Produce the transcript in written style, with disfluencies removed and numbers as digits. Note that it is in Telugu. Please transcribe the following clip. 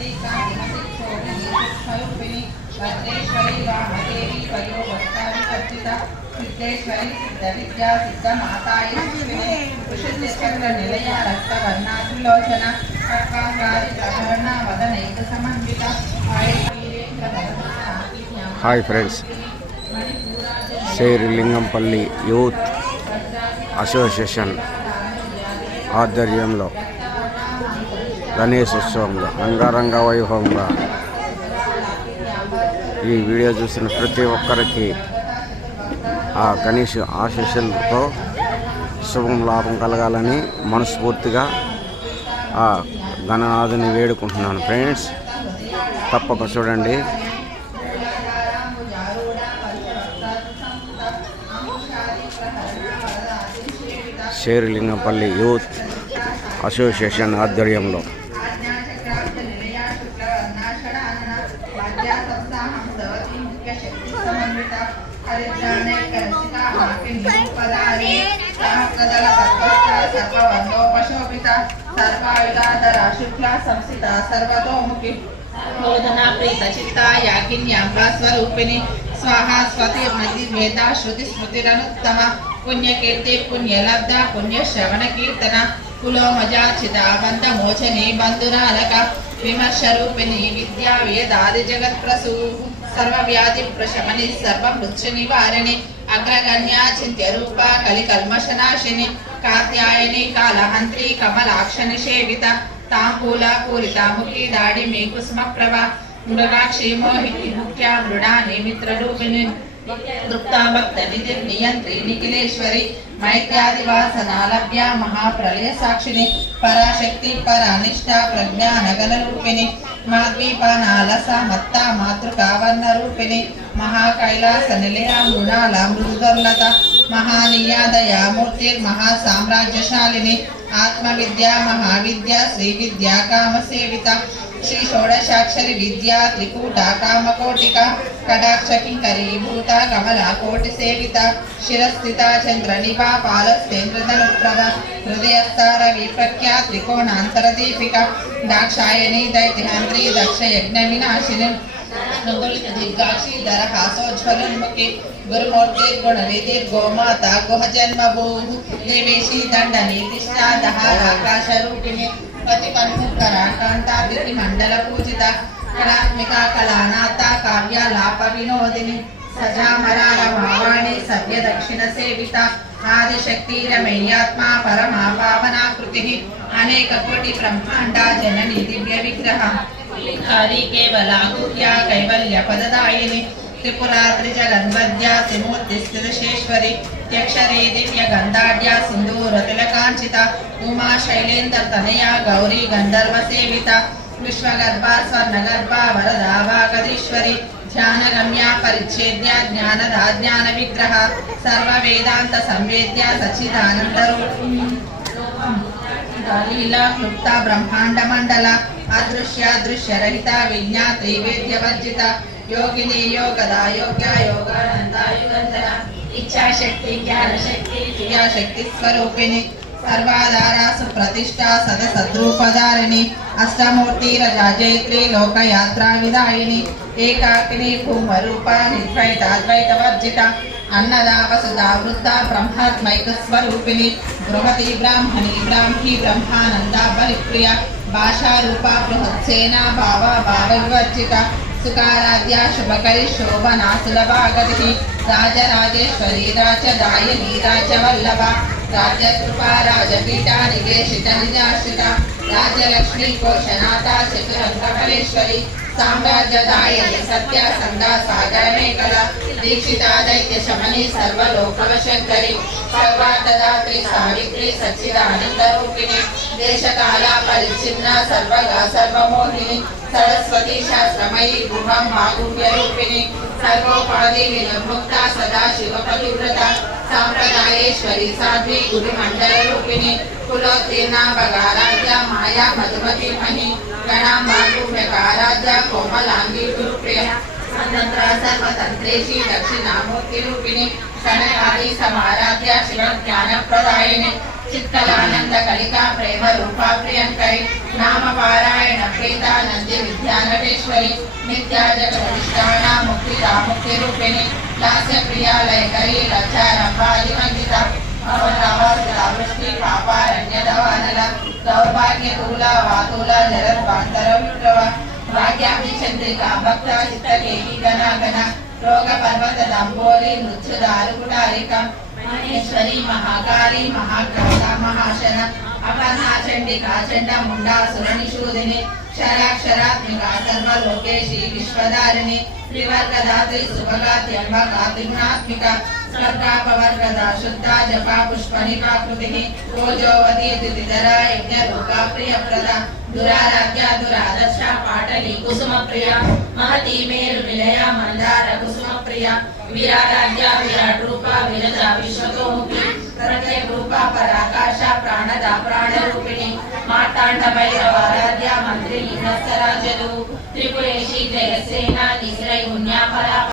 कार्तिकामतिक्षोभिनी वज्रेश्वरी वामदेवी वयोवर्ताविवर्जिता सिद्धेश्वरी सिद्धविद्या सिद्धमाताय वृषचक्र निलया रक्तवर्णात्रिलोचना खड्गांगारि प्रभरणा वदनैक समन्विता hi friends Srilingampalli youth association ఆధ్వర్యంలో గణేశోత్సవంలో రంగారంగ వైభవంగా ఈ వీడియో చూసిన ప్రతి ఒక్కరికి ఆ గణేష్ ఆశీస్సులతో శుభం లాభం కలగాలని మనస్ఫూర్తిగా ఆ గణనాథుని వేడుకుంటున్నాను ఫ్రెండ్స్. తప్పక చూడండి. శ్రీలింగంపల్లి యూత్ అసోసియేషన్ ఆధ్వర్యంలో శుక్లా సంస్థిత సర్వతోముఖి బోధనా ప్రీత చిత్త యాకిన్యాంబా స్వరూపిణి స్వాహా స్వతి మది వేద శృతి స్మృతిరనుత్తమ పుణ్యకీర్తి పుణ్యలబ్ధ పుణ్యశ్రవణ కీర్తన కులోమజాచిత బంధ మోచని బంధునానక విమర్శరూపిణి విద్యా వేదాది జగత్ప్రసూ సర్వవ్యాధి ప్రశమని సర్వమృత్యు నివారిణి అగ్రగణ్యా చింత్య రూప కలికల్మషనాశిని కాత్యాయని కాళహంత్రి కమలాక్ష నిషేవిత తాంబూల పూరితాముఖి దాడి మీ కుసుమ ప్రభ మృగాక్షి మోహిని ముఖ్య మృడా నిమిత్రరూపిణి దృప్తా భక్త నిధి నియంత్రి నిఖిలేశ్వరి మైత్యాదివాసనాలభ్య మహాప్రలయ సాక్షిని పరాశక్తి పరానిష్ట ప్రజ్ఞానగల రూపిణి మాద్వీపానాలస మత్త మాతృకావర్ణ రూపిణి మహాకైలాస నిలయ మృణాల మృదుర్లత మహానీయాదయామూర్తి మహాసామ్రాజ్యశాలిని ఆత్మవిద్య మహావిద్య శ్రీ విద్యా కామసేవిత శ్రీ షోడశాక్షరి విద్యా త్రికూట కామకోటిక కటాక్ష కింకరీభూత కమలా కోటి సేవిత శిరస్థిత చంద్ర నిభా పాలస్తేంద్రధనుప్రభ హృదయస్థార విప్రఖ్యా త్రికోణాంతర దీపిక దాక్షాయణి దైత్యహంత్రి దక్ష యజ్ఞ వినాశిని దిగ్గాక్షి ధర హాసోజ్వలన్ముఖి గురుమూర్తి గుణనిధి గోమాత గుహ జన్మభూ దేవేశి దండ నీతిష్ట దహాకాశ రూపిణి పతి కన్ముఖరాకాంత విధి మండల పూజిత కళాత్మిక కళానాథ కావ్యాలాప వినోదిని సజామరార భావాణి సవ్య దక్షిణ సేవిత ఆదిశక్తి రమేయాత్మ పరమా పావనాకృతి అనేక కోటి బ్రహ్మాండ జనని దివ్య విగ్రహ హరి కేవలాకృత్యా కైవల్య పదదాయిని త్రిపురాత్రి జగన్వద్య త్రిమూర్తిస్థితేశ్వరి త్యక్షరే దివ్య గంధాఢ్య సింధూర తిలకాంచిత ఉమా శైలేంద్ర తనయ గౌరీ గంధర్వ సేవిత విశ్వగర్భ స్వర్ణగర్భ వరదా వాగదీశ్వరి ధ్యానగమ్య పరిచ్ఛేద్య జ్ఞానదా జ్ఞాన విగ్రహ సర్వ వేదాంత సంవేద్య సచ్చిదానంద లీలా క్లుప్త బ్రహ్మాండ మండల అదృశ్య దృశ్యరహిత విజ్ఞా త్రివేద్య వర్జిత యోగిని యోగదా యోగ్య యోగానంద యుగంధర ఇచ్ఛాశక్తి జ్ఞానశక్తి క్రియాశక్తి స్వరూపిణి సర్వాధార సుప్రతిష్ట సదసద్రూపధారిణి అష్టమూర్తి రజాజైత్రి లోకయాత్రా విదాయిని ఏకాకిని భూమరూప నిర్ద్వైతాద్వైత వర్జిత అన్నదా వసుదా వృద్ధ బ్రహ్మాత్మైక స్వరూపిణి బృహతి బ్రాహ్మణి బ్రాహ్మీ బ్రహ్మానంద బలిప్రియ భాషారూప బృహత్సేనా భావ భావ వివర్జిత సుకారాధ్య శుభకరి శోభనా సులభాగతి రాజరాజేశ్వరి రాజదాయని రాజవల్లభ రాజ్యకృపా రాజపీఠ నివేశిత నిజాశ్రిత రాజ్యలక్ష్మీ కోశనాథ చతురంగపరేశ్వరి సామ్రాజ్యదాయని సత్య సందా సాగర మేకల దీక్షిత దైత్య శమని సర్వలోకవశంకరి సర్వార్థదాత్రి సావిత్రి సచ్చిదానంద రూపిణి దేశకాల పరిచ్ఛిన్న సర్వగా సర్వమోహిని సరస్వతి శాస్త్రమయీ గృహం మాగువ్య రూపిణి సర్వోపాధి వినుముక్త సదా శివ పతివ్రత సాంప్రదాయేశ్వరి సాధ్వి గురు మండల రూపిణి కులోత్తీర్ణ భగారాధ్య మాయా మధుమతి మహి గణాంబాగుమ్యకారాధ్య కోమలాంగి గురుప్రియ స్వతంత్ర సర్వతంత్రేషి దక్షిణామూర్తి రూపిణి గణకాళి సమారాధ్య శివ జ్ఞాన ప్రదాయిని చిత్తలానంద కలికా ప్రేమ రూపా ప్రియంకరి నామ పారాయణ ప్రీత నంది ध्यानटेश्वरी नित्या जगदीष्टाना मुक्तिदा मुक्तिरूपिणी लास्य प्रिया लयकरी लज्जारंभादिमंडिता वृष्टि पापारण्यदवानल दौर्भाग्यतूल वातूल जरद्वांतर विप्लव भाग्याब्धि चंद्रिका भक्त चित्तकेकी गणागण रोग पर्वत दंबोली मृत्यु दारुकुटारिका महेश्वरी महाकाली महाग्रता महाशन अपर्णा चंडिका चंड मुंडा सुरनिशूदिनी क्षराक्षरात्मिका सर्वलोकेशी विश्वधारिणी त्रिवर्गदात्री सुभगा त्र्यंबका त्रिगुणात्मिका स्वर्गापवर्गदा शुद्धा जपा पुष्पनिका कृतिः ओजोवती तिथिधरा यज्ञरूपा प्रियप्रदा दुराराध्या दुरादर्शा पाटली कुसुमप्रिया महती मेरुनिलया मंदार कुसुमप्रिया वीराराध्या विराट रूपा विरजा विश्वतोमुखी प्रत्येक रूपा पराकाशा प्राणदा प्राणरूपिणी मार्तांड भैरवाराध्या मंत्री लिंगसराजलु त्रिपुरेशी जयसेना